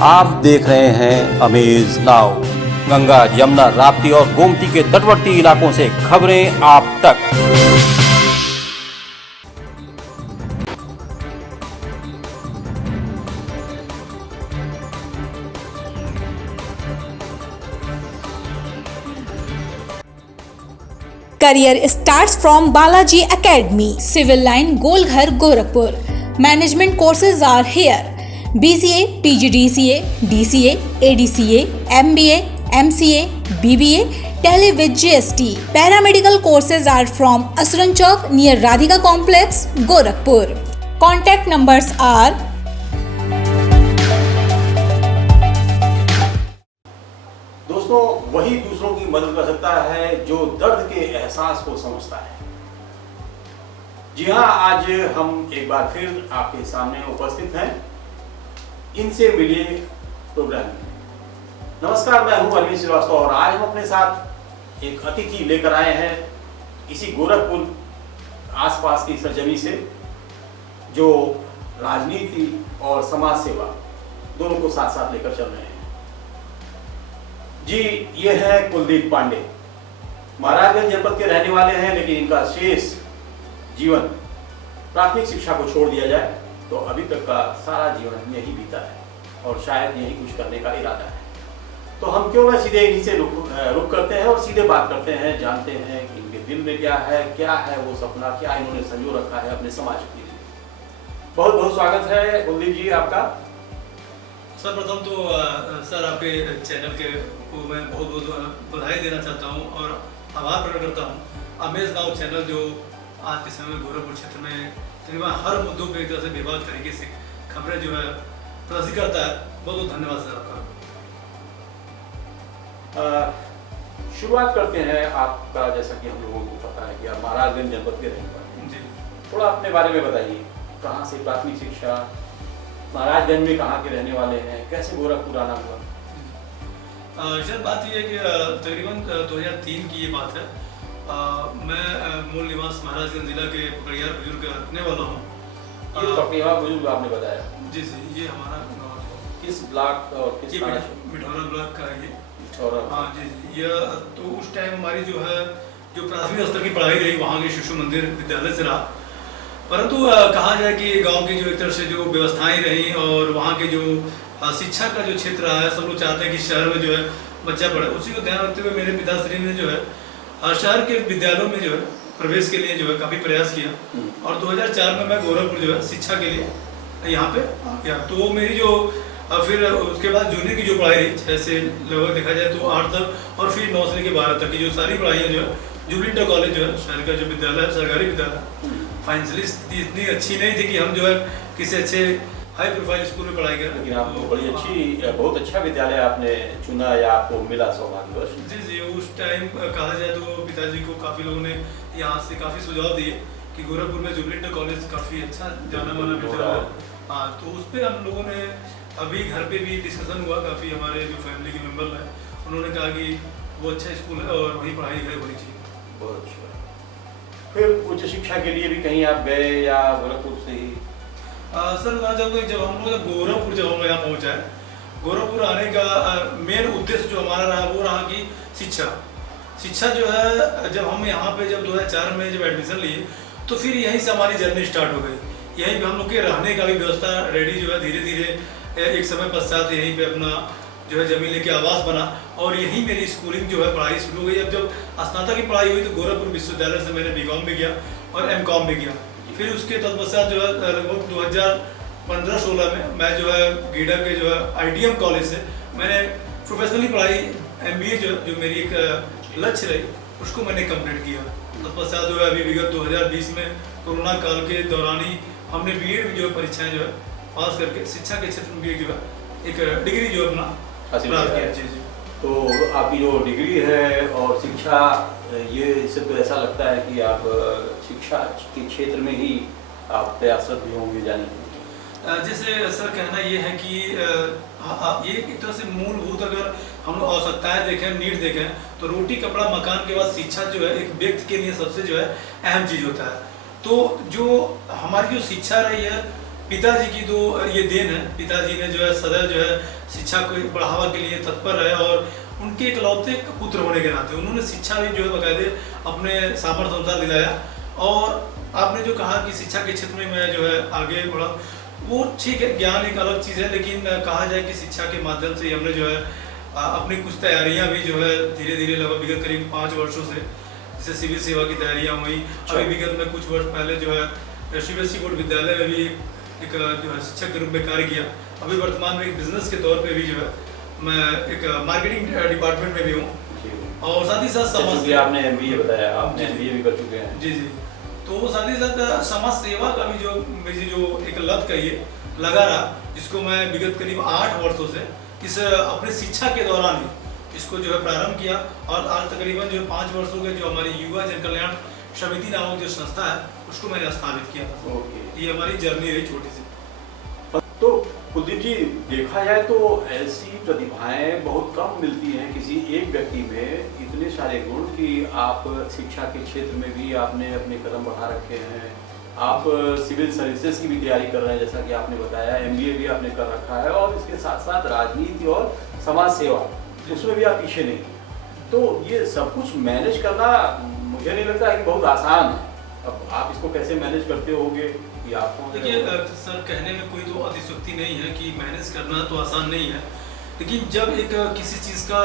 आप देख रहे हैं अमेज नाउ। गंगा, यमुना, राप्ती और गोमती के तटवर्ती इलाकों से खबरें आप तक। Career starts from Balaji Academy, Civil Line, Golghar, Gorakhpur. Management courses are here: BCA, PGDCA, DCA, ADCA, MBA, MCA, BBA, Tele with GST. Paramedical courses are from Asuran Chowk near Radhika Complex, Gorakhpur. Contact numbers are दोस्तों, वही दूसरों की मदद कर सकता है जो दर्द के एहसास को समझता है। जी हाँ, आज हम एक बार फिर आपके सामने उपस्थित हैं इनसे मिलिए प्रोग्राम में। नमस्कार, मैं हूं अरविंद श्रीवास्तव और आज हम अपने साथ एक अतिथि लेकर आए हैं इसी गोरखपुर आसपास की सरजमी से, जो राजनीति और समाज सेवा दोनों को साथ साथ लेकर चल रहे हैं। जी, ये है कुलदीप पांडे। महाराजगंज जनपद के रहने वाले हैं, लेकिन इनका शेष जीवन प्राथमिक शिक्षा को छोड़ दिया जाए तो अभी तक का सारा जीवन यही बीता है और शायद यही कुछ करने का इरादा है। तो हम क्यों ना सीधे इन्हीं से रुक करते हैं और सीधे बात करते हैं, जानते हैं कि इनके दिल में क्या है वो सपना, क्या इन्होंने संजो रखा है अपने समाज के लिए। बहुत बहुत स्वागत है कुलदीप जी आपका। सर्वप्रथम तो सर आपके चैनल को मैं बहुत बहुत बधाई देना चाहता हूं और आभार प्रकट करता हूं। अमेज नाउ चैनल जो आज के समय में गोरखपुर क्षेत्र में तकरीबन हर मुद्दों पे एक तरह से बेबाक तरीके से खबरें जो है प्रदर्शित करता है। बहुत बहुत धन्यवाद सर आपका। शुरुआत करते हैं आपका, जैसा कि हम लोगों को पता है कि आप महाराजगंज जनपद के रहने वाले हैं। जी, थोड़ा अपने बारे में बताइए, कहाँ से प्राथमिक शिक्षा, महाराजगंज में कहाँ के रहने वाले हैं, कैसे गोरखपुर आना हुआ? सर बात यह है कि तकरीबन 2003 की ये बात है। मैं मूल निवास महाराजगंज जिला के पकड़ियार बुजुर्ग का रखने वाला हूँ। पकड़ियार बुजुर्ग आपने बताया? जी जी, ये हमारा गाँव है। किस ब्लॉक और किस मिठौरा ब्लॉक का है ये। हाँ जी जी, ये तो उस टाइम हमारी जो है जो प्राथमिक स्तर की पढ़ाई रही वहाँ के शिशु मंदिर विद्यालय से रहा। परंतु कहा जाए कि गांव की जो एक तरह से जो व्यवस्थाएं रही और वहाँ के जो शिक्षा का जो क्षेत्र रहा है, सब लोग चाहते हैं कि शहर में जो है बच्चा पढ़े। उसी को ध्यान रखते हुए मेरे पिताश्री ने जो है शहर के विद्यालयों में जो है प्रवेश के लिए जो है काफ़ी प्रयास किया और 2004 में मैं गोरखपुर जो है शिक्षा के लिए यहाँ पे आ गया। तो मेरी जो फिर उसके बाद जूनियर की जो पढ़ाई रही 6 से लगभग देखा जाए तो 8 तक और फिर 9 से लेकर 12 तक की जो सारी पढ़ाइयाँ जो है जुबली इंटर कॉलेज जो है शहर का जो विद्यालय है, सरकारी विद्यालय। फाइनेंशियली स्थिति इतनी अच्छी नहीं थी कि हम जो है किसी अच्छे हाई प्रोफाइल स्कूल में पढ़ाई करें, लेकिन आपको बड़ी अच्छी, बहुत अच्छा विद्यालय आपने चुना या आपको मिला सौभाग्यवश? जी जी, उस टाइम कहा जाए तो पिताजी को काफ़ी लोगों ने यहाँ से काफ़ी सुझाव दिए कि गोरखपुर में जुबली इंटर कॉलेज काफ़ी अच्छा जाना माना विद्यालय है। हाँ, तो उस पर हम लोगों ने अभी घर पे भी डिस्कशन हुआ, काफ़ी हमारे जो फैमिली के मेम्बर हैं उन्होंने कहा कि वो अच्छा स्कूल है और वहीं पढ़ाई लिखाई होनी चाहिए। बहुत अच्छा। फिर उच्च शिक्षा के लिए भी कहीं आप गए या गोरखपुर से ही? सर मैं चाहूँगा जब हम लोग गोरखपुर जब हम यहाँ पहुँचा है, गोरखपुर आने का मेन उद्देश्य जो हमारा रहा वो रहा कि शिक्षा जो है जब हम यहाँ पे जब 2004 में जब एडमिशन लिए तो फिर यहीं से हमारी जर्नी स्टार्ट हो गई। यहीं पे हम लोग के रहने का भी व्यवस्था रेडी जो है धीरे धीरे एक समय पश्चात यहीं पे अपना जो है जमीन लेके आवास बना और यहीं मेरी स्कूलिंग जो है पढ़ाई शुरू हो गई। अब जब स्नातक की पढ़ाई हुई तो गोरखपुर विश्वविद्यालय से मैंने बीकॉम भी किया और एमकॉम भी किया। फिर उसके तत्पश्चात जो है लगभग 2015-16 में मैं जो है गीडा के जो है ITM कॉलेज से मैंने प्रोफेशनली पढ़ाई MBA जो मेरी एक लक्ष्य रही उसको मैंने कंप्लीट किया। तत्पश्चात जो है अभी विगत 2020 में कोरोना काल के दौरान ही हमने BEd जो परीक्षाएँ जो है पास करके शिक्षा के क्षेत्र में भी जो है एक डिग्री जो अपना प्राप्त किया। जी जी, तो आपकी जो डिग्री है और शिक्षा, ये इससे तो ऐसा लगता है कि आप शिक्षा के क्षेत्र में ही आप प्रयासरत भी होंगे जाने के। जैसे सर कहना ये है कि ये एक तरह से मूलभूत अगर हम लोग आवश्यकताएं देखें, नीड देखें तो रोटी कपड़ा मकान के बाद शिक्षा जो है एक व्यक्ति के लिए सबसे जो है अहम चीज़ होता है। तो जो हमारी जो शिक्षा रही है पिताजी की तो ये देन है। पिताजी ने जो है सदैव जो है शिक्षा को बढ़ावा के लिए तत्पर रहे और उनके इकलौते पुत्र होने के नाते उन्होंने शिक्षा भी जो है बाकायदे अपने सामर्थ्य अनुसार दिलाया। और आपने जो कहा कि शिक्षा के क्षेत्र में मैं जो है आगे बढ़ा, वो ठीक है, ज्ञान एक अलग चीज़ है, लेकिन कहा जाए कि शिक्षा के माध्यम से हमने जो है अपनी कुछ तैयारियां भी जो है धीरे धीरे लगभग विगत करीब 5 वर्षों से, जैसे सिविल सेवा की तैयारियां हुई। अभी विगत में कुछ वर्ष पहले जो है सीबीएसई बोर्ड विद्यालय में भी एक जो है शिक्षक के रूप में कार्य किया। अभी वर्तमान में एक बिजनेस के तौर पे भी जो है मैं एक मार्केटिंग डिपार्टमेंट में भी हूँ। और साथ ही साथ समाज, आपने एमबीए बताया, आपने एमबीए भी कर चुके हैं। जी जी। तो वो साथ ही साथ समाज सेवा का भी जो मेरी जो एक लत कहिए लगा रहा, जिसको मैं विगत करीब 8 वर्षों से इस अपने शिक्षा के दौरान ही इसको जो है प्रारंभ किया। और आज तकरीबन जो 5 वर्षों के जो हमारी युवा जन कल्याण समिति नामक जो संस्था है उसको मैंने स्थापित किया था। ये हमारी जर्नी रही छोटी सी। तो कुलदीप जी, देखा जाए तो ऐसी प्रतिभाएं बहुत कम मिलती हैं किसी एक व्यक्ति में, इतने सारे गुण कि आप शिक्षा के क्षेत्र में भी आपने अपने कदम बढ़ा रखे हैं। आप सिविल सर्विसेज की भी तैयारी कर रहे हैं, जैसा कि आपने बताया, एमबीए भी आपने कर रखा है, और इसके साथ साथ राजनीति और समाज सेवा उसमें भी आप पीछे नहीं। तो ये सब कुछ मैनेज करना मुझे नहीं लगता है कि बहुत आसान है। अब आप इसको कैसे मैनेज करते होगे कि आपको? देखिए सर, कहने में कोई तो अतिशयोक्ति नहीं है कि मैनेज करना तो आसान नहीं है, लेकिन जब एक किसी चीज़ का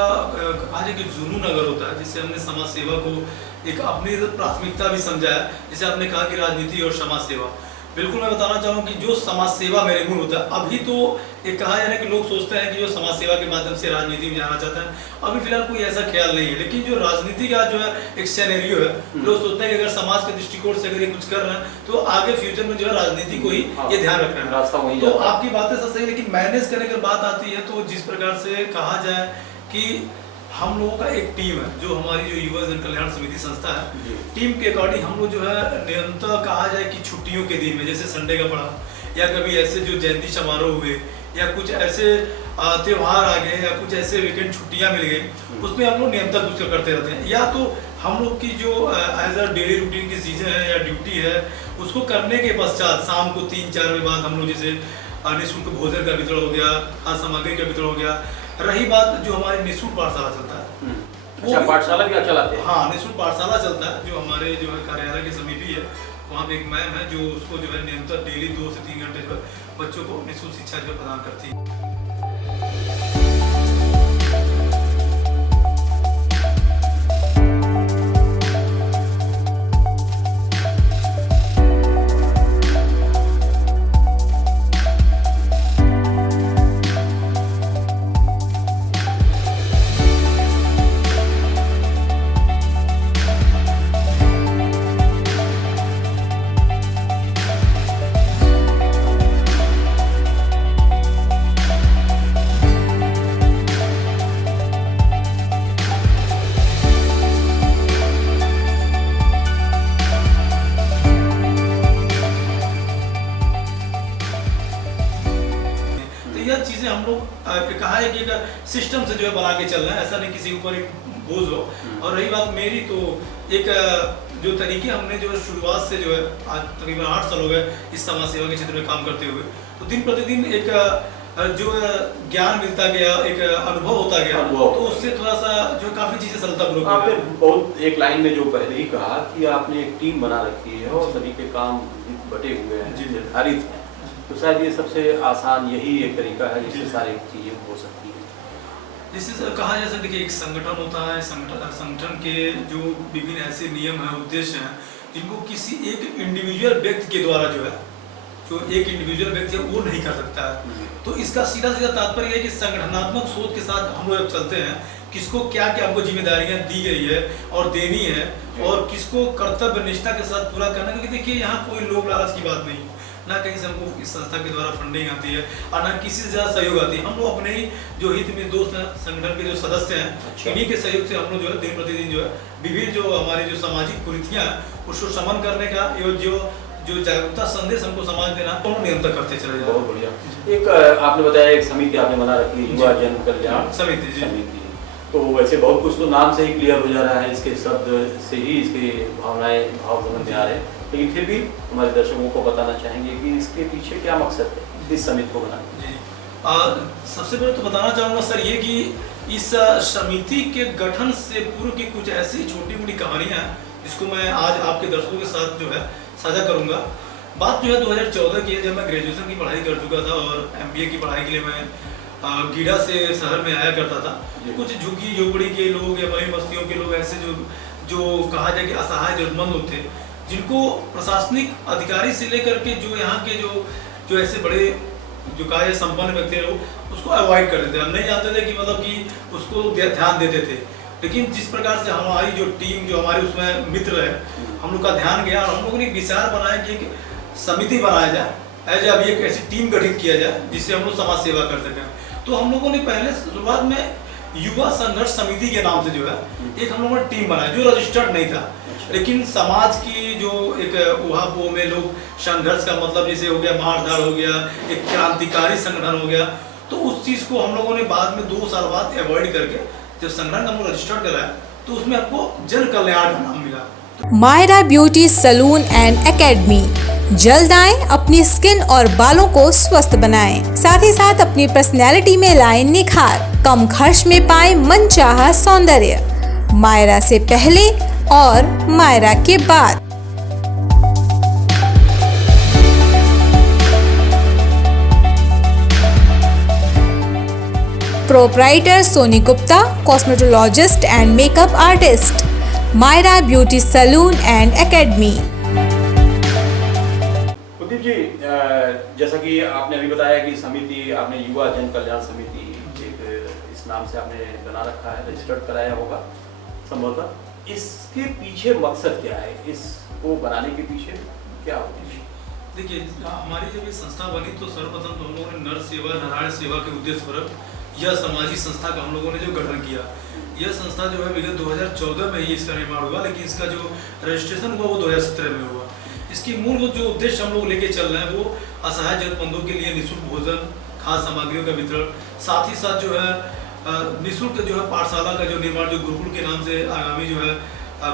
आज एक जुनून अगर होता है, जिससे हमने समाज सेवा को एक अपनी प्राथमिकता भी समझा है, जैसे आपने कहा कि राजनीति और समाज सेवा, बिल्कुल मैं बताना चाहूँ कि जो समाज सेवा मेरे मूल होता है। अभी तो एक कहा है ना कि लोग सोचते हैं कि जो समाज सेवा के माध्यम से राजनीति में जाना चाहता है, अभी फिलहाल कोई ऐसा ख्याल नहीं है। लेकिन जो राजनीति का जो है एक सिनेरियो है, लोग सोचते हैं कि अगर समाज के दृष्टिकोण से अगर ये कुछ कर रहे हैं तो आगे फ्यूचर में जो है राजनीति को ही ये ध्यान रखना है। तो आपकी बातें सब सही, लेकिन मैनेज करने की बात आती है तो जिस प्रकार से कहा जाए कि हम लोगों का एक टीम है, जो हमारी जो युवा जन कल्याण समिति संस्था है, टीम के अकॉर्डिंग हम लोग जो है निरंतर कहा जाए कि छुट्टियों के दिन में, जैसे संडे का पड़ा या कभी ऐसे जो जयंती समारोह हुए या कुछ ऐसे त्योहार आ गए या कुछ ऐसे वीकेंड छुट्टियां मिल गई, उसमें हम लोग निरंतर कुछ करते रहते हैं। या तो हम लोग की जो एज अ डेली रूटीन की चीज़ें हैं या ड्यूटी है, उसको करने के पश्चात शाम को 3-4 बजे बाद हम लोग जैसे निःशुल्क भोजन का वितरण हो गया, खाद्य सामग्री का वितरण हो गया। रही बात जो हमारे निःशुल्क पाठशाला चलता है, अच्छा, पाठशाला भी चलाते हैं? हाँ, निःशुल्क पाठशाला चलता है, जो हमारे जो है कार्यालय के समीप ही है। वहाँ पे एक मैम है जो उसको जो है निरंतर डेली 2 से 3 घंटे जो है बच्चों को निःशुल्क शिक्षा जो प्रदान करती है। चीजें हम लोग कहा है कि एक सिस्टम से जो है बना के चल रहे हैं, ऐसा नहीं किसी के ऊपर एक बोझ हो। और रही बात मेरी, तो एक जो तरीके हमने जो है शुरुआत से जो है आज तकरीबन 8 साल हो गए इस समाज सेवा के क्षेत्र में काम करते हुए, तो दिन प्रतिदिन एक जो ज्ञान मिलता गया, एक अनुभव होता गया, तो उससे थोड़ा सा जो काफी चीजें सरलतापूर्वक। आपने बहुत एक लाइन में जो पहले ही कहा कि आपने एक टीम बना रखी है और सभी के काम बटे हुए हैं, निर्धारित हैं, तो शायद ये सबसे आसान यही एक तरीका है जिससे सारी चीजें हो सकती है। जिससे कहा जा सकता है कि एक संगठन होता है, संगठन के जो विभिन्न ऐसे नियम हैं, उद्देश्य हैं, जिनको किसी एक इंडिविजुअल व्यक्ति के द्वारा जो है, जो एक इंडिविजुअल व्यक्ति है वो नहीं कर सकता है। तो इसका सीधा सीधा तात्पर्य है कि संगठनात्मक सोच के साथ हम लोग चलते हैं, किसको क्या क्या हमको जिम्मेदारियां दी गई है और देनी है, और किसको कर्तव्य निष्ठा के साथ पूरा करना। क्योंकि देखिए यहाँ कोई लोभ लालच की बात नहीं, ना कहीं से हमको इस संस्था के द्वारा फंडिंग आती है और ना किसी से ज़्यादा सहयोग आती है। हम लोग अपने ही जो हित में दोस्त हैं, संगठन के जो सदस्य हैं, इन्हीं के सहयोग से हम लोग जो है दिन प्रतिदिन जो है विभिन्न जो हमारी जो सामाजिक कुरीतियाँ हैं उसको शमन करने का जो जागरूकता संदेश हमको समाज देना, तो हम निरंतर करते चले जाए। बहुत बढ़िया। एक आपने बताया एक समिति आपने बना रखी है, युवा जन कल्याण समिति। तो वैसे बहुत कुछ तो नाम से ही क्लियर हो जा रहा है, इसके शब्द से ही इसकी भावनाएं भाव समझ में आ रहे हैं, लेकिन फिर भी हमारे दर्शकों को बताना चाहेंगे कि इसके पीछे क्या मकसद है इस समिति को बनाने। जी सबसे पहले तो बताना चाहूँगा सर ये कि इस समिति के गठन से पूर्व की कुछ ऐसी छोटी मोटी कहानियाँ हैं जिसको मैं आज आपके दर्शकों के साथ जो है साझा करूँगा। बात जो है 2014 की है, जब मैं ग्रेजुएशन की पढ़ाई कर चुका था और MBA की पढ़ाई के लिए मैं गीडा से शहर में आया करता था। कुछ झुग्गी झोपड़ी के लोग या बड़ी बस्तियों के लोग ऐसे जो कहा जाए कि असहाय जरूरतमंद लोग थे, जिनको प्रशासनिक अधिकारी से लेकर के जो यहाँ के जो ऐसे बड़े जो कार्य संपन्न व्यक्ति लोग उसको अवॉइड कर देते। हम नहीं जानते थे कि मतलब कि उसको ध्यान देते थे, लेकिन जिस प्रकार से हमारी जो टीम जो हमारे उसमें मित्र है, हम लोग का ध्यान गया और हम लोगों ने विचार बनाया कि एक समिति बनाया जाए, एज अब एक ऐसी टीम गठित किया जाए जिससे हम लोग समाज सेवा कर सकें। तो हम लोगों ने पहले शुरुआत में युवा संघर्ष समिति के नाम से जो है एक हम लोगों ने टीम बनाया जो रजिस्टर्ड नहीं था, लेकिन समाज की जो एक उहापोह में लोग संघर्ष का मतलब जैसे हो गया मारधाड़ हो गया, एक क्रांतिकारी संगठन हो गया, तो उस चीज को हम लोगों ने बाद में 2 साल बाद अवॉइड करके जब संगठन हम लोग रजिस्टर्ड कराया तो उसमें हमको जन कल्याण का नाम मिला। Myra beauty salon and academy. जल्द आएं, अपनी स्किन और बालों को स्वस्थ बनाएं, साथ ही साथ अपनी पर्सनैलिटी में लाएं निखार, कम खर्च में पाएं मनचाहा सौंदर्य। मायरा से पहले और मायरा के बाद। Proprietor Soni Gupta, cosmetologist and makeup artist, Myra beauty salon and academy. Kuldeep ji, जैसा कि आपने अभी बताया कि समिति आपने युवा जन कल्याण समिति एक इस नाम से आपने बना रखा है, रजिस्टर्ड कराया होगा संभवतः। इसके पीछे मकसद क्या है, इसको बनाने के पीछे क्या उद्देश्य? देखिए हमारी जब ये संस्था बनी तो सर्वप्रथम तो हम लोगों ने नर सेवा नारायण सेवा के उद्देश्य पर यह सामाजिक संस्था का हम लोगों ने जो गठन किया। यह संस्था जो है विगत 2014 में ही इसका निर्माण हुआ, लेकिन इसका जो रजिस्ट्रेशन हुआ वो 2017 में हुआ। इसकी मूल जो उद्देश्य हम लोग लेके चल रहे हैं वो असहाय जरूरतमंदों के लिए निःशुल्क भोजन, खाद्य सामग्रियों का वितरण, साथ ही साथ जो है निःशुल्क जो है पाठशाला का जो निर्माण जो गुरुकुल के नाम से आगामी जो है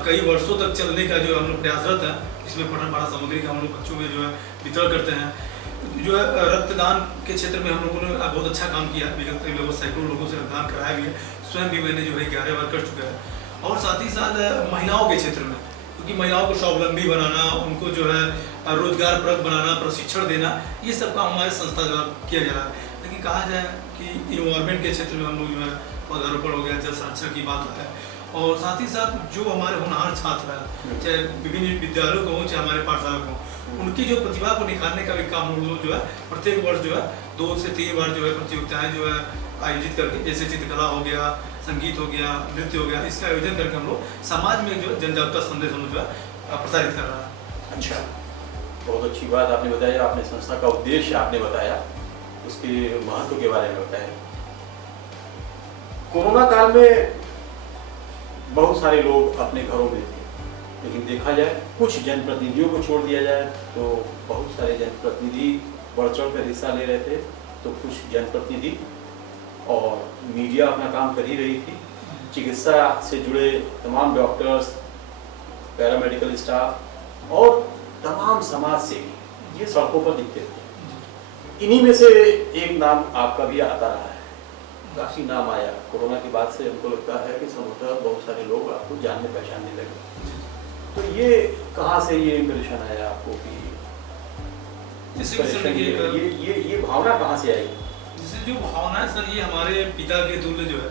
कई वर्षों तक चलने का जो हम लोग प्रयासरत है। इसमें पठन पाठन सामग्री का हम लोग बच्चों में जो है वितरण करते हैं। जो है रक्तदान के क्षेत्र में हम लोगों ने बहुत अच्छा काम किया, विगत कई लोगों सैकड़ों लोगों से रक्तदान कराया भी है, स्वयं भी मैंने जो है 11 बार कर चुका है। और साथ ही साथ महिलाओं के क्षेत्र में, क्योंकि महिलाओं को स्वावलंबी बनाना, उनको जो है रोजगारप्रद बनाना, प्रशिक्षण देना, ये सब काम हमारे संस्था द्वारा किया जा रहा है। लेकिन कहा जाए कि इन्वायरमेंट के क्षेत्र में हम लोग जो है पौधारोपण हो गया, जल संरक्षण की बात है, और साथ ही साथ जो हमारे होनहार छात्र हैं, चाहे विभिन्न विद्यालयों को हो चाहे हमारे पाठशाला को, उनकी जो प्रतिभा को निखारने का भी काम हम लोग जो है प्रत्येक वर्ष जो है 2 से 3 बार जो है प्रतियोगिताएं जो है आयोजित करके, जैसे चित्रकला हो गया, संगीत हो गया, नृत्य हो गया, इसका आयोजन करके हम लोग समाज में जो जन जागरूकता संदेश हम लोग जो है प्रसारित कर रहा है। अच्छा, बहुत अच्छी बात आपने बताया, आपने संस्था का उद्देश्य आपने बताया, उसके महत्व के बारे में बताया। कोरोना काल में बहुत सारे लोग अपने घरों में थे, लेकिन देखा जाए कुछ जनप्रतिनिधियों को छोड़ दिया जाए तो बहुत सारे जनप्रतिनिधि बढ़ चढ़ कर हिस्सा ले रहे थे, तो कुछ जनप्रतिनिधि और मीडिया अपना काम कर ही रही थी। चिकित्सा से जुड़े तमाम डॉक्टर्स, पैरामेडिकल स्टाफ और तमाम समाज सेवी ये सड़कों पर दिखते थे। इन्हीं में से एक नाम आपका भी आता रहा है, काफी नाम आया कोरोना के बाद से। हमको लगता है कि संभवतः बहुत सारे लोग आपको जानने पहचानने लगे। तो ये कहाँ से ये इम्प्रेशन आया आपको कि ये भावना कहाँ से आई? जैसे जो भावना है सर, ये हमारे पिता के तुल्य जो है,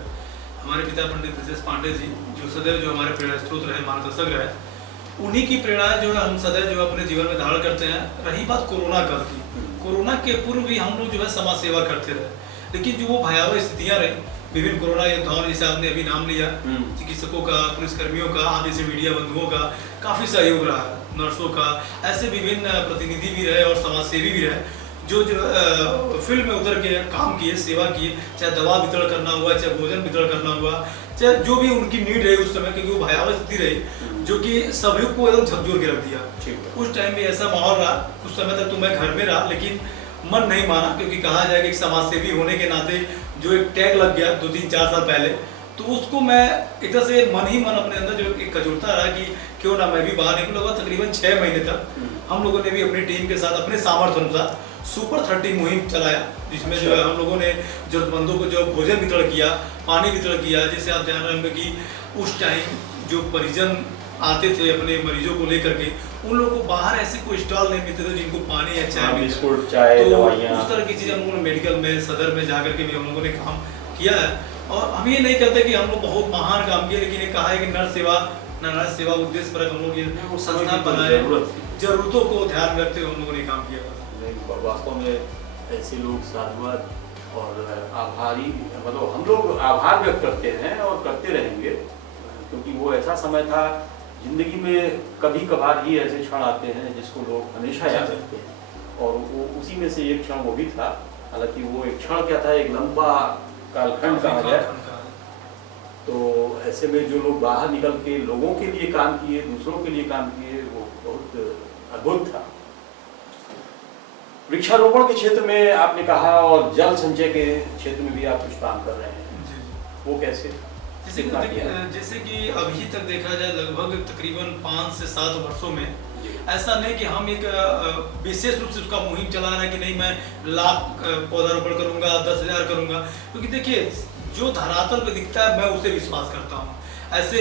हमारे पिता पंडित ब्रजेश पांडे जी, जो सदैव जो हमारे प्रेरणा स्रोत रहे, मार्गदर्शक रहे, उन्हीं की प्रेरणा जो है हम सदैव जो अपने जीवन में धारण करते हैं। रही बात कोरोना काल की, कोरोना के पूर्व भी हम लोग जो है समाज सेवा करते रहे, लेकिन जो वो भयावह स्थितियाँ रही, विभिन्न कोरोना योद्धाओं जैसे आपने अभी नाम लिया, चिकित्सकों का, पुलिसकर्मियों का, आप जैसे मीडिया बंधुओं का काफ़ी सहयोग रहा है, नर्सों का, ऐसे विभिन्न प्रतिनिधि भी रहे और समाजसेवी भी रहे जो फील्ड में उतर के काम किए, सेवा किए, चाहे दवा वितरण करना हुआ, चाहे भोजन वितरण करना हुआ, चाहे जो भी उनकी नीड रही उस समय, क्योंकि वो भयावह स्थिति रही जो कि सभी को एकदम झकझोर के रख दिया। उस टाइम भी ऐसा माहौल रहा, कुछ समय तक तो मैं घर में रहा, लेकिन मन नहीं माना, क्योंकि कहा जाए कि समाज सेवी होने के नाते जो एक टैग लग गया 2-3-4 साल पहले, तो उसको मैं एक तरह से मन ही मन अपने अंदर जो एक कचोटता रहा कि क्यों ना मैं भी बाहर निकलूंगा। तकरीबन 6 महीने तक हम लोगों ने भी अपनी टीम के साथ अपने सामर्थ्य अनुसार सुपर 30 मुहिम चलाया, जिसमें जो है हम लोगों ने जरूरतमंदों को जो भोजन वितरण किया, पानी वितरण किया। जैसे आप जान रहे होंगे कि उस टाइम जो परिजन आते थे अपने मरीजों को लेकर के, उन लोगों को बाहर ऐसे कोई स्टॉल नहीं मिलते थे जिनको पानी या चाय बिस्कुट, चाय, तो दवाइयाँ, उस तरह की चीज़ें हम लोगों ने मेडिकल में, सदर में जाकर के भी हम लोगों ने काम किया है। और हम ये नहीं कहते कि हम लोग बहुत महान काम किए, लेकिन ये कहा है कि नर सेवा उद्देश्य पर हम लोग ये संस्था बनाए, जरूरतों को ध्यान में रखते हुए हम लोगों ने काम किया। वास्तव में ऐसे लोग साधुवाद और आभारी, मतलब हम लोग आभार व्यक्त करते हैं और करते रहेंगे, क्योंकि वो ऐसा समय था जिंदगी में कभी कभार ही ऐसे क्षण आते हैं जिसको लोग हमेशा याद रखते हैं, और वो उसी में से एक क्षण वो भी था। हालांकि वो एक क्षण क्या था, एक लंबा कालखंड कहा जाए। तो ऐसे में जो लोग बाहर निकल के लोगों के लिए काम किए, दूसरों के लिए काम किए, वो बहुत अद्भुत था। वृक्षारोपण के क्षेत्र में आपने कहा और जल संचय के क्षेत्र में भी आप कुछ काम कर रहे हैं, वो कैसे? जैसे कि अभी तक देखा जाए लगभग तकरीबन 5 से 7 वर्षों में ऐसा नहीं कि हम एक विशेष रूप से उसका मुहिम चला रहे हैं कि नहीं मैं लाख पौधारोपण करूंगा, 10,000 करूंगा, क्योंकि देखिए जो धरातल पे दिखता है मैं उसे विश्वास करता हूँ। ऐसे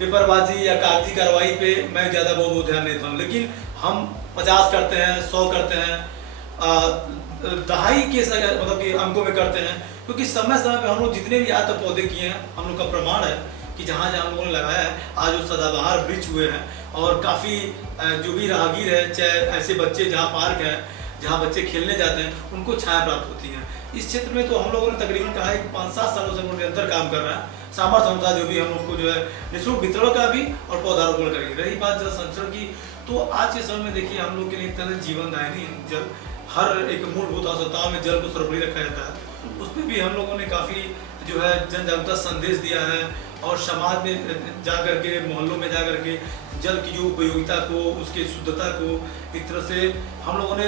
पेपरबाजी या कागजी कार्रवाई पे मैं ज़्यादा बहुत ध्यान देता हूँ, लेकिन हम 50 करते हैं, 100 करते हैं, दहाई के मतलब कि अंकों में करते हैं, क्योंकि समय समय पे हम लोग जितने भी आज तक पौधे किए हैं हम लोग का प्रमाण है कि जहाँ जहाँ हम लोगों ने लगाया है आज वो सदाबहार वृक्ष हुए हैं। और काफ़ी जो भी राहगीर है, चाहे ऐसे बच्चे जहाँ पार्क है जहाँ बच्चे खेलने जाते हैं, उनको छाया प्राप्त होती है। इस क्षेत्र में तो हम लोगों ने तकरीबन कहा है 5-7 सालों से हम लोग निरंतर काम कर रहे हैं, सामर्थ्य अनुसार जो भी हम लोग को जो है निःशुल्क वितरण का भी और पौधारोपण करेंगे। रही बात जल संरक्षण की, तो आज के समय में देखिए हम लोग के लिए एक तरह से जीवनदायिनी है जल। हर एक मूलभूत आवश्यकताओं में जल को सर्वोपरि रखा जाता है। उस पर भी हम लोगों ने काफ़ी जो है जन जागरूकता संदेश दिया है, और समाज में जा कर के, मोहल्लों में जा कर के जल की जो उपयोगिता को, उसकी शुद्धता को एक तरह से हम लोगों ने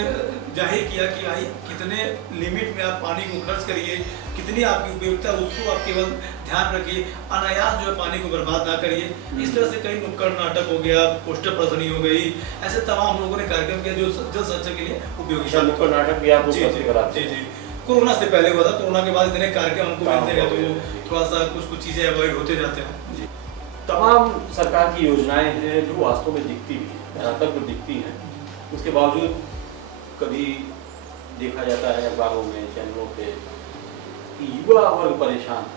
जाहिर किया कि भाई कितने लिमिट में आप पानी को खर्च करिए, कितनी आपकी उपयोगिता उसको आप केवल ध्यान रखिए, अनायास जो है पानी को बर्बाद ना करिए। इस तरह से कई नुक्कड़ नाटक हो गया, पोस्टर प्रदर्शनी हो गई, ऐसे तमाम हम लोगों ने कार्यक्रम किया जो जल संचय के लिए उपयोगी था। नुक्कड़ नाटक भी आप जी कोरोना से पहले हुआ था, कोरोना के बाद इतने कार्यक्रम हमको मिलते गए तो थोड़ा सा कुछ चीज़ें अवॉइड होते जाते हैं। तमाम सरकार की योजनाएं हैं जो वास्तव में दिखती भी हैं, धरातल पर दिखती हैं, उसके बावजूद कभी देखा जाता है अखबारों में, चैनलों पे कि युवा वर्ग परेशान है।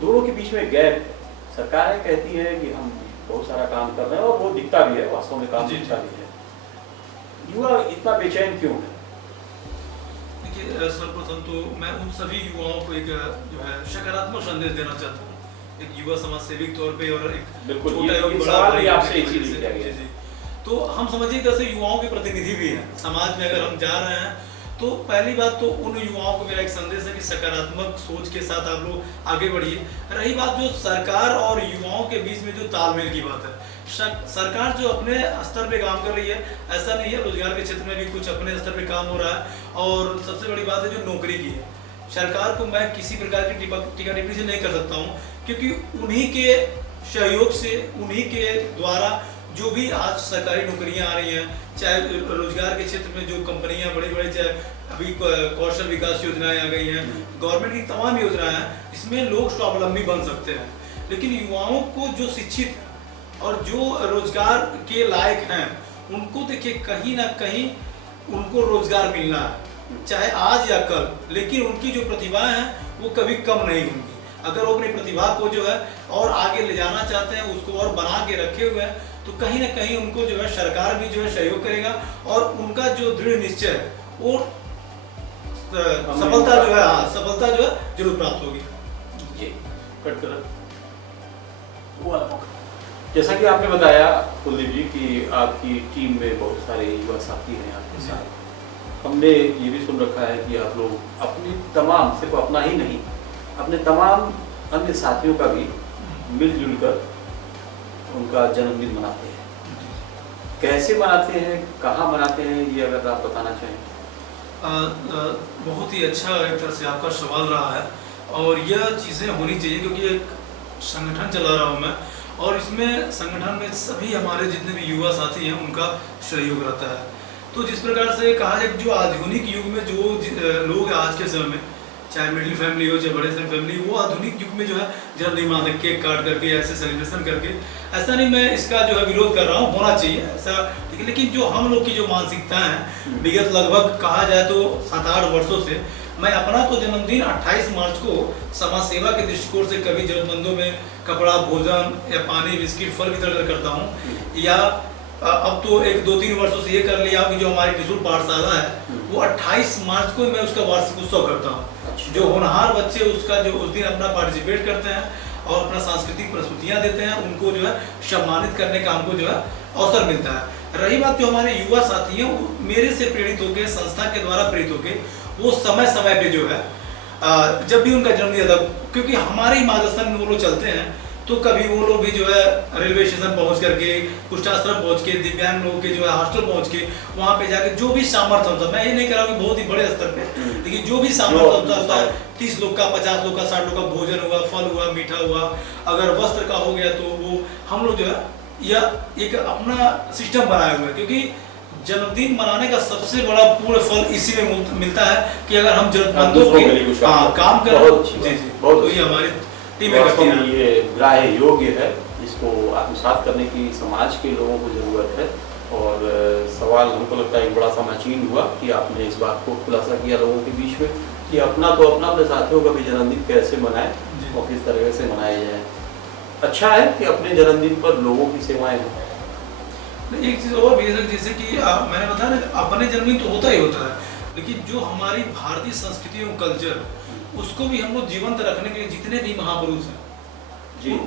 दोनों के बीच में गैप है। सरकारें कहती है कि हम बहुत सारा काम कर रहे हैं और वो दिखता भी है, वास्तव में काम दिखता भी है। युवा इतना बेचैन क्यों है? देखिए सर्वप्रथम तो मैं उन सभी युवाओं को एक जो है सकारात्मक संदेश देना चाहता हूँ, एक युवा समाज सेवी के तौर पे, और एक छोटा तो हम समझिए जैसे युवाओं के प्रतिनिधि भी हैं समाज में। अगर हम जा रहे हैं तो पहली बात तो उन युवाओं को मेरा एक संदेश है कि सकारात्मक सोच के साथ आप लोग आगे बढ़िए। रही बात जो सरकार और युवाओं के बीच में जो तालमेल की बात है, सरकार जो अपने स्तर पे काम कर रही है, ऐसा नहीं है, रोजगार के क्षेत्र में भी कुछ अपने स्तर पे काम हो रहा है। और सबसे बड़ी बात है जो नौकरी की है, सरकार को मैं किसी प्रकार की टीका टिप्पणी से नहीं कर सकता हूँ, क्योंकि उन्हीं के सहयोग से, उन्हीं के द्वारा जो भी आज सरकारी नौकरियां आ रही हैं, चाहे रोजगार के क्षेत्र में जो कंपनियां बड़े बड़े, चाहे अभी कौशल विकास योजनाएं आ गई हैं, गवर्नमेंट की तमाम योजनाएं हैं, इसमें लोग स्वावलंबी बन सकते हैं। लेकिन युवाओं को जो शिक्षित और जो रोजगार के लायक हैं, उनको देखिए कहीं ना कहीं उनको रोजगार मिलना है, चाहे आज या कल, लेकिन उनकी जो प्रतिभाएं हैं वो कभी कम नहीं होंगी। अगर वो अपनी प्रतिभा को जो है और आगे ले जाना चाहते हैं, उसको और बना के रखे हुए हैं, तो कहीं ना कहीं उनको जो है सरकार भी जो है सहयोग करेगा, और उनका जो दृढ़ निश्चय है वो सफलता जो है जरूर प्राप्त होगी। जी कट कर। जैसा कि आपने बताया कुलदीप जी कि आपकी टीम में बहुत सारे युवा साथी हैं आपके साथ। हमने ये भी सुन रखा है कि आप लोग अपनी तमाम, सिर्फ अपना ही नहीं, अपने तमाम अन्य साथियों का भी मिलजुल कर उनका जन्मदिन मनाते हैं। कैसे मनाते हैं, कहाँ मनाते हैं, ये अगर आप बताना चाहें। बहुत ही अच्छा एक तरह से आपका सवाल रहा है, और यह चीज़ें होनी चाहिए क्योंकि एक संगठन चला रहा हूँ मैं, और इसमें संगठन में सभी हमारे जितने भी युवा साथी हैं उनका सहयोग रहता है। तो जिस प्रकार से कहा जाए जो आधुनिक युग में जो लोग आज के समय में, चाहे मिडिल फैमिली हो चाहे बड़े से फैमिली, वो आधुनिक युग में जो है जन्मदिन मनाते, केक काट करके ऐसे सेलिब्रेशन करके, ऐसा नहीं मैं इसका जो है विरोध कर रहा हूँ, होना चाहिए ऐसा, ठीक है। लेकिन जो हम लोग की जो मानसिकता है विगत लगभग कहा जाए तो 7-8 वर्षों से, मैं अपना तो जन्मदिन 28 मार्च को समाज सेवा के दृष्टिकोण से कभी जरूरतमंदों में कपड़ा, भोजन या पानी, बिस्किट, फल वितरण करता हूँ, या अब तो 1-2-3 वर्षों से ये कर लिया कि जो हमारी त्रिशूल पाठशाला है वो 28 मार्च को मैं उसका वार्षिक उत्सव करता हूँ। जो होनहार बच्चे उसका जो उस दिन अपना पार्टिसिपेट करते हैं और अपना सांस्कृतिक प्रस्तुतियाँ देते हैं, उनको जो है सम्मानित करने का हमको जो है अवसर मिलता है। रही बात जो हमारे युवा साथी हैं, वो मेरे से प्रेरित होकर, संस्था के द्वारा प्रेरित होकर, वो समय समय पे जो है जब भी उनका जन्मदिन था, क्योंकि हमारे ही मार्गदर्शन में वो लोग चलते हैं, तो कभी वो लोग भी जो है रेलवे स्टेशन पहुंच करके, कुष्ठाश्रम पहुंच के, दिव्यांग लोगों के जो है हॉस्टल पहुंच के, वहाँ पे जाके जो भी सामर्थ्य होता है, मैं ये नहीं कह रहा हूँ कि बहुत ही बड़े स्तर पे, लेकिन जो भी सामर्थ्य होता है, 30 लोग का, 50 लोग का, 60 लोग का भोजन हुआ, फल हुआ, मीठा हुआ, अगर वस्त्र का हो गया तो वो हम लोग जो है यह एक अपना सिस्टम बनाए हुए हैं, क्योंकि जन्मदिन मनाने का सबसे बड़ा पूर्ण फल इसी में मिलता है कि अगर हम जरूरतमंदों के काम करें, तो ये हमारी वास्तव में ये ग्राह्य योग्य है, इसको आत्मसात करने की समाज के लोगों को ज़रूरत है। और सवाल हमको लगता है एक बड़ा समाचीन हुआ कि आपने इस बात को खुलासा किया लोगों के बीच में कि अपना तो अपना, अपने साथियों का भी जन्मदिन कैसे मनाएं और किस तरह से मनाया जाए। अच्छा है कि अपने जन्मदिन पर लोगों की सेवाएं हों। एक चीज़ और भी है, जैसे कि मैंने बताया ना, अपने जन्मदिन तो होता ही होता है, लेकिन जो हमारी भारतीय संस्कृति और कल्चर, उसको भी हम लोग जीवंत रखने के लिए जितने भी महापुरुष हैं,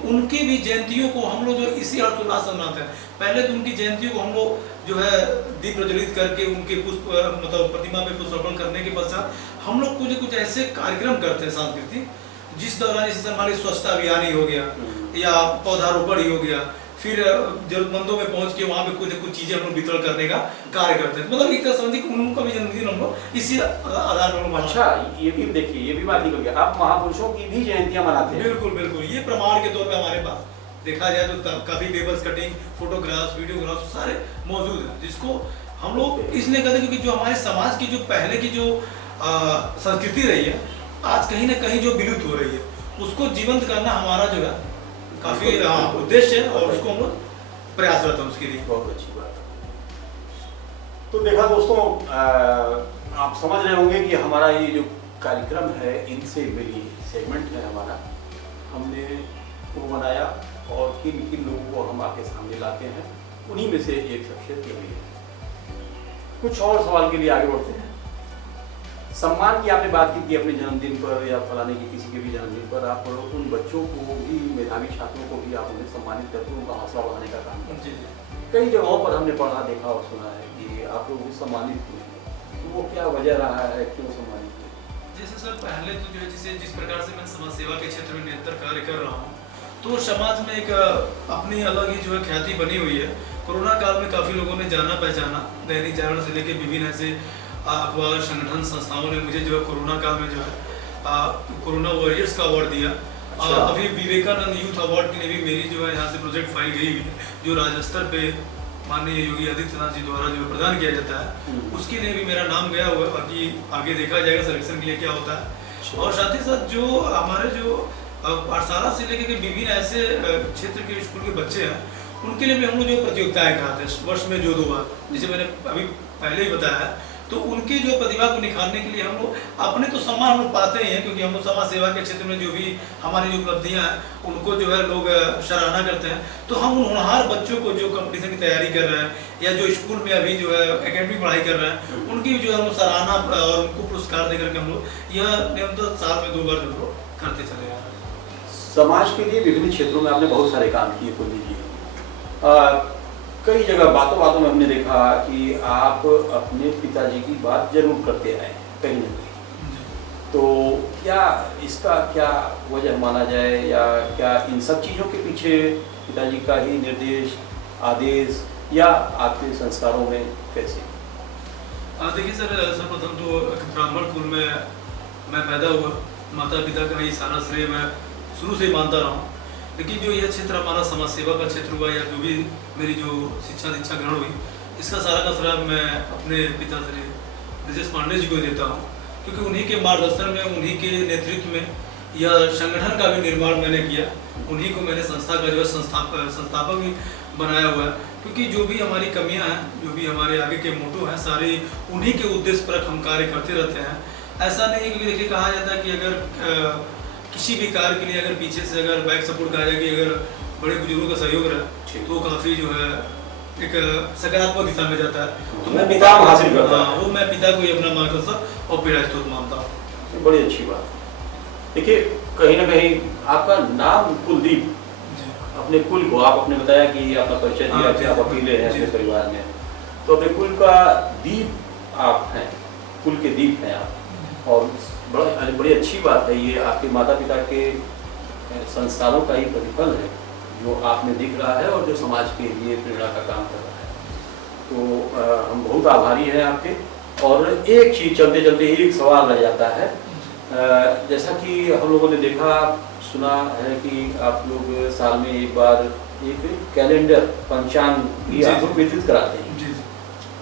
उनकी भी जयंतियों को हम लोग जो इसी हर्षोल्लास से मनाते हैं। पहले तो उनकी जयंतियों को हम लोग जो है दीप प्रज्वलित करके उनके पुष्प मतलब प्रतिमा पे पुष्पार्पण करने के पश्चात हम लोग कुछ ऐसे कार्यक्रम करते हैं सांस्कृतिक, जिस दौरान जैसे हमारी स्वच्छता अभियान ही हो गया या पौधारोपण ही हो गया, फिर जरूरतमंदों में पहुंच के वहाँ पे कुछ चीजें हम लोग वितरण करने का कार्य करते हैं। मतलब एक तरह समझिए कि उनका भी जन्मदिन हम लोग इसी आधार पर। अच्छा, ये भी देखिए, ये भी बात निकल गया, आप महापुरुषों की भी जयंतियां मनाते हैं। बिल्कुल बिल्कुल, ये प्रमाण के तौर पे हमारे पास देखा जाए तो काफी पेपर्स कटिंग, फोटोग्राफ्स, वीडियोग्राफ्स सारे मौजूद हैं, जिसको हम लोग इसलिए कहते हैं क्योंकि जो हमारे समाज की जो पहले की जो संस्कृति रही है, आज कहीं ना कहीं जो विलुप्त हो रही है, उसको जीवंत करना हमारा जो है काफी उद्देश्य है, और उसको हम लोग प्रयासरत हैं उसके लिए। बहुत अच्छी बात है। तो देखा दोस्तों, आप समझ रहे होंगे कि हमारा ये जो कार्यक्रम है, इनसे मेरी सेगमेंट है हमारा, हमने वो बनाया और किन किन लोगों को हम आपके सामने लाते हैं, उन्हीं में से एक शख्सियत रही है। कुछ और सवाल के लिए आगे बढ़ते हैं। सम्मान की आपने बात की थी अपने जन्मदिन पर या फलाने की किसी के भी जन्मदिन पर, आप उन बच्चों को भी, मेधावी छात्रों को भी आप उन्हें सम्मानित करके उनका हौसला बढ़ाने का काम करते हैं। कई जगहों पर हमने पढ़ा, देखा और सुना है कि आप लोग भी सम्मानित हुए हैं, तो वो क्या वजह रहा है, क्यों सम्मानित हुए? जैसे सर पहले तो जो है जैसे जिस प्रकार से मैं समाज सेवा के क्षेत्र में निरंतर कार्य कर रहा हूँ, तो समाज में एक अपनी अलग ही जो है ख्याति बनी हुई है। कोरोना काल में काफ़ी लोगों ने जाना पहचाना, दैनिक जागरण से लेकर विभिन्न ऐसे अखबार, संगठन, संस्थाओं ने मुझे जो है कोरोना काल में जो है कोरोना वॉरियर्स का अवार्ड दिया। अभी विवेकानंद यूथ अवार्ड के लिए भी मेरी जो है यहाँ से प्रोजेक्ट फाइल गई हुई है, जो राज्य स्तर पे माननीय योगी आदित्यनाथ जी द्वारा जो प्रदान किया जाता है, उसके लिए भी मेरा नाम गया हुआ है। बाकी आगे देखा जाएगा सिलेक्शन के लिए क्या होता है। और साथ ही साथ जो हमारे जो पाठशाला से लेकर के विभिन्न ऐसे क्षेत्र के स्कूल के बच्चे हैं, उनके लिए भी हम लोग जो प्रतियोगिताएं कराते हैं वर्ष में जो 2 बार, जैसे मैंने अभी पहले ही बताया है, तो उनकी जो प्रतिभा को निखारने के लिए हम लोग अपने तो सम्मान हम लोग पाते ही हैं, क्योंकि हम लोग समाज सेवा के क्षेत्र में जो भी हमारी जो उपलब्धियां हैं उनको जो है लोग सराहना करते हैं। तो हम उन होनहार बच्चों को जो कंपटीशन की तैयारी कर रहे हैं या जो स्कूल में अभी जो है एकेडमिक पढ़ाई कर रहे हैं, उनकी जो है हम लोग सराहना और उनको पुरस्कार देकर के हम लोग यह निरंतर साल में 2 बार जो लोग करते चले आ रहे हैं। समाज के लिए विभिन्न क्षेत्रों में आपने बहुत सारे काम किए, कुल मिलिए कई जगह बातों बातों में हमने देखा कि आप अपने पिताजी की बात जरूर करते आए हैं कहीं ना कहीं, तो क्या इसका क्या वजह माना जाए, या क्या इन सब चीज़ों के पीछे पिताजी का ही निर्देश, आदेश, या आपके संस्कारों में कैसे? देखिए सर, सर्वप्रथम तो ब्राह्मण कुल में मैं पैदा हुआ, माता पिता का ही सारा श्रेय मैं शुरू से ही मानता रहा हूँ। लेकिन जो यह क्षेत्र हमारा समाज सेवा का क्षेत्र हुआ या जो भी मेरी जो शिक्षा दीक्षा ग्रहण हुई, इसका सारा का सारा मैं अपने पिता श्री ब्रजेश पांडे जी को देता हूँ, क्योंकि उन्हीं के मार्गदर्शन में, उन्हीं के नेतृत्व में यह संगठन का भी निर्माण मैंने किया। उन्हीं को मैंने संस्था का जो है संस्थापक भी बनाया हुआ है, क्योंकि जो भी हमारी कमियां हैं, जो भी हमारे आगे के मोटो हैं, सारे उन्हीं के उद्देश्य पर हम कार्य करते रहते हैं। ऐसा नहीं है, क्योंकि देखिए कहा जाता है कि अगर किसी भी कार्य के लिए अगर पीछे से अगर बैक सपोर्ट कहा जाए कि अगर बड़े बुजुर्गों का सहयोग रहे तो काफ़ी जो है एक सकारात्मक दिशा में जाता है। तो मैं पिता हासिल करता हूँ, वो मैं पिता को ही अपना मार्गदर्शक और प्रेरणा स्रोत मानता हूँ। बड़ी अच्छी बात। देखिए कहीं ना कहीं आपका नाम कुलदीप, अपने कुल को आप अपने बताया कि अपना परिचय दिया कि आप अकेले हैं अपने परिवार में, तो अपने कुल का दीप आप हैं, कुल के दीप हैं आप, और बड़ी अच्छी बात है। ये आपके माता पिता के संस्कारों का ही प्रतिफल है जो आप में दिख रहा है और जो समाज के लिए प्रेरणा का काम कर रहा है। तो हम बहुत आभारी हैं आपके। और एक चीज़ चलते चलते एक सवाल रह जाता है, जैसा कि हम लोगों ने देखा सुना है कि आप लोग साल में एक बार एक कैलेंडर पंचांग भी आप लोग वितरित कराते हैं,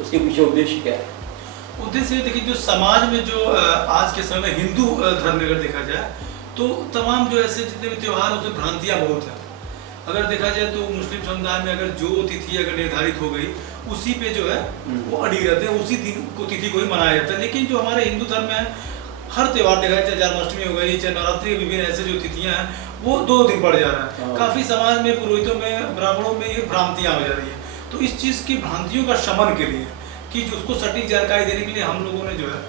उसके पीछे उद्देश्य क्या है? उद्देश्य देखिए, जो समाज में जो आज के समय हिंदू धर्म में अगर देखा जाए तो तमाम जो ऐसे जितने भी त्यौहार होते हैं भ्रांतियाँ बहुत हैं। अगर देखा जाए तो मुस्लिम समुदाय में अगर जो तिथि अगर निर्धारित हो गई उसी पे जो है वो अड़ी रहते हैं, उसी दिन को तिथि को ही मनाया जाता है। लेकिन जो हमारे हिंदू धर्म में हर त्यौहार देखा जाए, चाहे जन्माष्टमी हो गई, चाहे नवरात्रि, विभिन्न ऐसे जो तिथियां हैं वो 2 दिन पड़ जा रहा है। काफ़ी समाज में, पुरोहितों में, ब्राह्मणों में ये भ्रांतियाँ हो जा रही है। तो इस चीज़ की भ्रांतियों का शमन के लिए कि उसको सटीक जानकारी देने के लिए हम लोगों ने जो है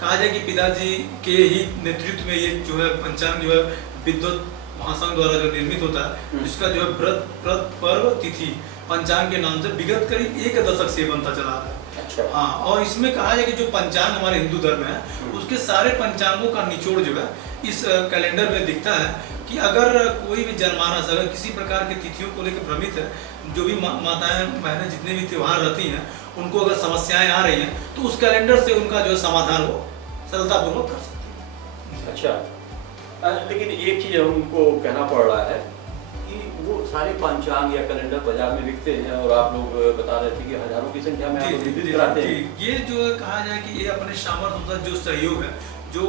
कहा जाए कि पिताजी के ही नेतृत्व में ये जो है पंचांग जो है विद्वत महासंघ द्वारा जो निर्मित होता है, जिसका जो है व्रत पर्व तिथि पंचांग के नाम से विगत करीब 1 दशक से बनता चला रहा है। अच्छा। हाँ, और इसमें कहा जाए कि जो पंचांग हमारे हिंदू धर्म है उसके सारे पंचांगों का निचोड़ जो है इस कैलेंडर में दिखता है कि अगर कोई भी जनमानस अगर किसी प्रकार की तिथियों को लेकर भ्रमित है, जो भी माताएं बहनें जितने भी त्यौहार रहती हैं उनको अगर समस्याएं आ रही हैं तो उस कैलेंडर से उनका जो समाधान वो सरलतापूर्वक कर सकते हैं। अच्छा, लेकिन एक चीज़ हमको कहना पड़ रहा है कि वो सारे पंचांग या कैलेंडर बाजार में बिकते हैं और आप लोग बता रहे थे कि हजारों की संख्या में आप वितरित कराते हैं। ये जो कहा जाए कि ये अपने सामर्थ्य अनुसार जो सहयोग है, जो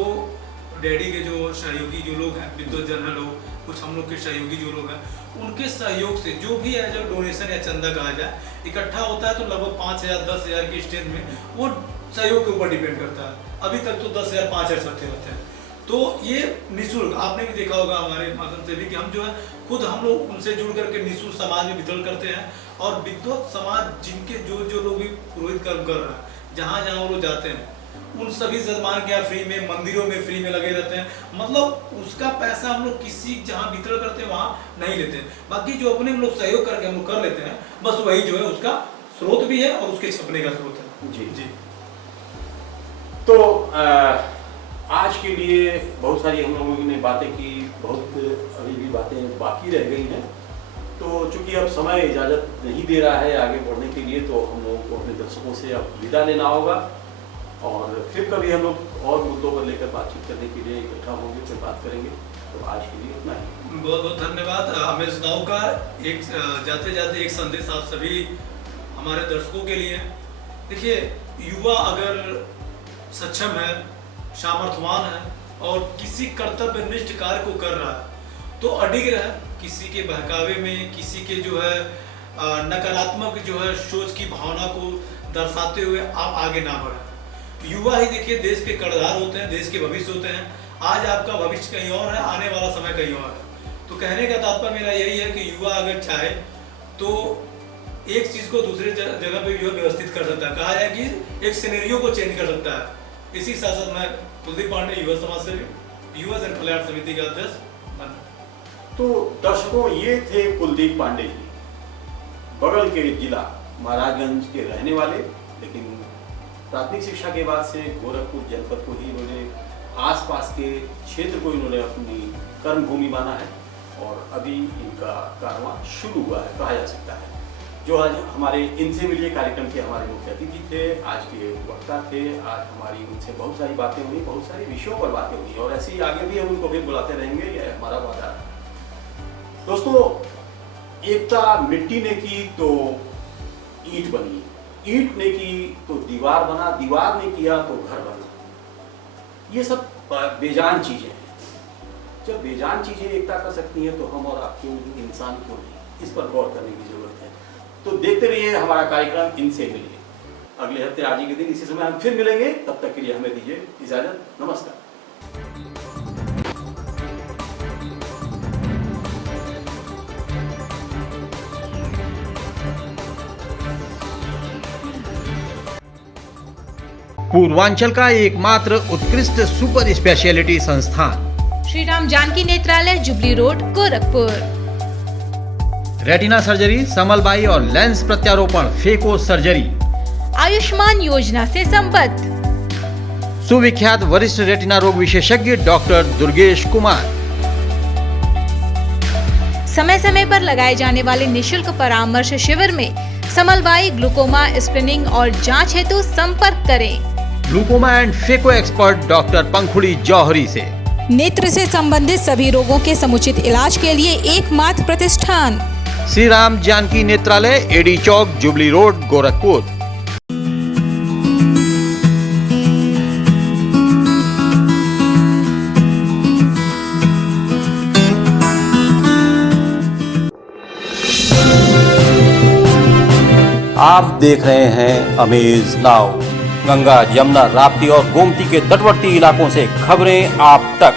डैडी के जो सहयोगी जो लोग हैं, विद्वत जन है लोग, कुछ हम लोग के सहयोगी जो लोग हैं, उनके सहयोग से जो भी है जो डोनेशन या चंदा कहा जाए इकट्ठा होता है तो लगभग 5,000 10,000 की स्टेज में वो सहयोग के ऊपर डिपेंड करता है। अभी तक तो 10,000 5,000 सकते रहते हैं। तो ये निःशुल्क आपने भी देखा होगा हमारे माध्यम से भी कि हम जो है खुद हम लोग उनसे जुड़ करके निःशुल्क समाज में वितरण करते हैं। और विद्वत समाज जिनके जो लोग भी पुरोहित कर्म कर रहे हैं, जहाँ जहाँ वो लोग जाते हैं उन सभी जजमान के यहाँ फ्री में, मंदिरों में फ्री में लगे रहते हैं। मतलब उसका पैसा हम लोग किसी जहाँ वितरण करते हैं वहाँ नहीं लेते हैं। बाकी जो अपने हम लोग सहयोग करके हम लोग कर लेते हैं, बस वही जो है उसका स्रोत भी है और उसके छपने का स्रोत है। जी जी। तो आज के लिए बहुत सारी हम लोगों ने बातें की, बहुत अभी भी बातें बाकी रह गई हैं। तो चूंकि अब समय इजाज़त नहीं दे रहा है आगे बढ़ने के लिए, तो हम लोगों को अपने दर्शकों से अब विदा लेना होगा और फिर कभी हम लोग और मुद्दों पर लेकर बातचीत करने के लिए इकट्ठा होंगे, फिर बात करेंगे। तो आज के लिए इतना ही। बहुत बहुत धन्यवाद। हमें सुनाओ का एक जाते जाते एक संदेश आप सभी हमारे दर्शकों के लिए। देखिए, युवा अगर सक्षम है, सामर्थ्यवान है और किसी कर्तव्यनिष्ठ कार्य को कर रहा है तो अडिग रहे, किसी के बहकावे में, किसी के जो है नकारात्मक जो है सोच की भावना को दर्शाते हुए आप आगे ना बढ़े। युवा ही देखिए देश के कर्णधार होते हैं, देश के भविष्य होते हैं। आज आपका भविष्य कहीं और है, आने वाला समय कहीं और है। तो कहने का तात्पर्य मेरा यही है कि युवा अगर चाहे तो एक चीज को दूसरे जगह पे भी व्यवस्थित कर सकता है। कहा जाए कि एक सिनेरियो को चेंज कर सकता है। इसी साथ साथ मैं कुलदीप पांडे, युवा समाज सेवी, युवा जन कल्याण समिति का अध्यक्ष। तो दर्शकों, ये थे कुलदीप पांडे जी, बगल के जिला महाराजगंज के रहने वाले, लेकिन प्राथमिक शिक्षा के बाद से गोरखपुर जनपद को ही इन्होंने, आसपास के क्षेत्र को इन्होंने अपनी कर्म भूमि माना है और अभी इनका कारवां शुरू हुआ है कहा जा सकता है। जो आज हमारे इनसे मिलिए कार्यक्रम के हमारे मुख्य अतिथि थे, आज के वक्ता थे। आज हमारी उनसे बहुत सारी बातें हुई, बहुत सारे विषयों पर बातें हुई और ऐसे ही आगे भी हम उनको फिर बुलाते रहेंगे, यह हमारा वादा है। दोस्तों, एकता मिट्टी ने की तो ईंट बनी, ईंट ने की तो दीवार बना, दीवार ने किया तो घर बना। ये सब बेजान चीजें हैं। जब बेजान चीजें एकता कर सकती हैं तो हम और आप क्यों, इंसान क्यों नहीं? इस पर गौर करने की जरूरत है। तो देखते रहिए हमारा कार्यक्रम इनसे मिलिए। अगले हफ्ते आज ही के दिन इसी समय हम फिर मिलेंगे। तब तक के लिए हमें दीजिए इजाजत। नमस्कार। पूर्वांचल का एकमात्र उत्कृष्ट सुपर स्पेशलिटी संस्थान Shri Ram Janki Netralaya, jubilee road, Gorakhpur. Retina surgery, समलबाई और लेंस प्रत्यारोपण, फेको सर्जरी, आयुष्मान योजना से संबद्ध। सुविख्यात वरिष्ठ रेटिना रोग विशेषज्ञ डॉक्टर दुर्गेश कुमार। समय समय पर लगाए जाने वाले निशुल्क परामर्श शिविर में समलबाई, ग्लूकोमा, स्क्रीनिंग और जांच हेतु संपर्क करें। Glaucoma and phaco expert doctor Pankhuri Jauhari से। नेत्र से संबंधित सभी रोगों के समुचित इलाज के लिए एकमात्र प्रतिष्ठान श्री राम जानकी नेत्रालय, एडी चौक, जुबली रोड, गोरखपुर। आप देख रहे हैं अमेज नाउ। गंगा, यमुना, राप्ती और गोमती के तटवर्ती इलाकों से खबरें आप तक।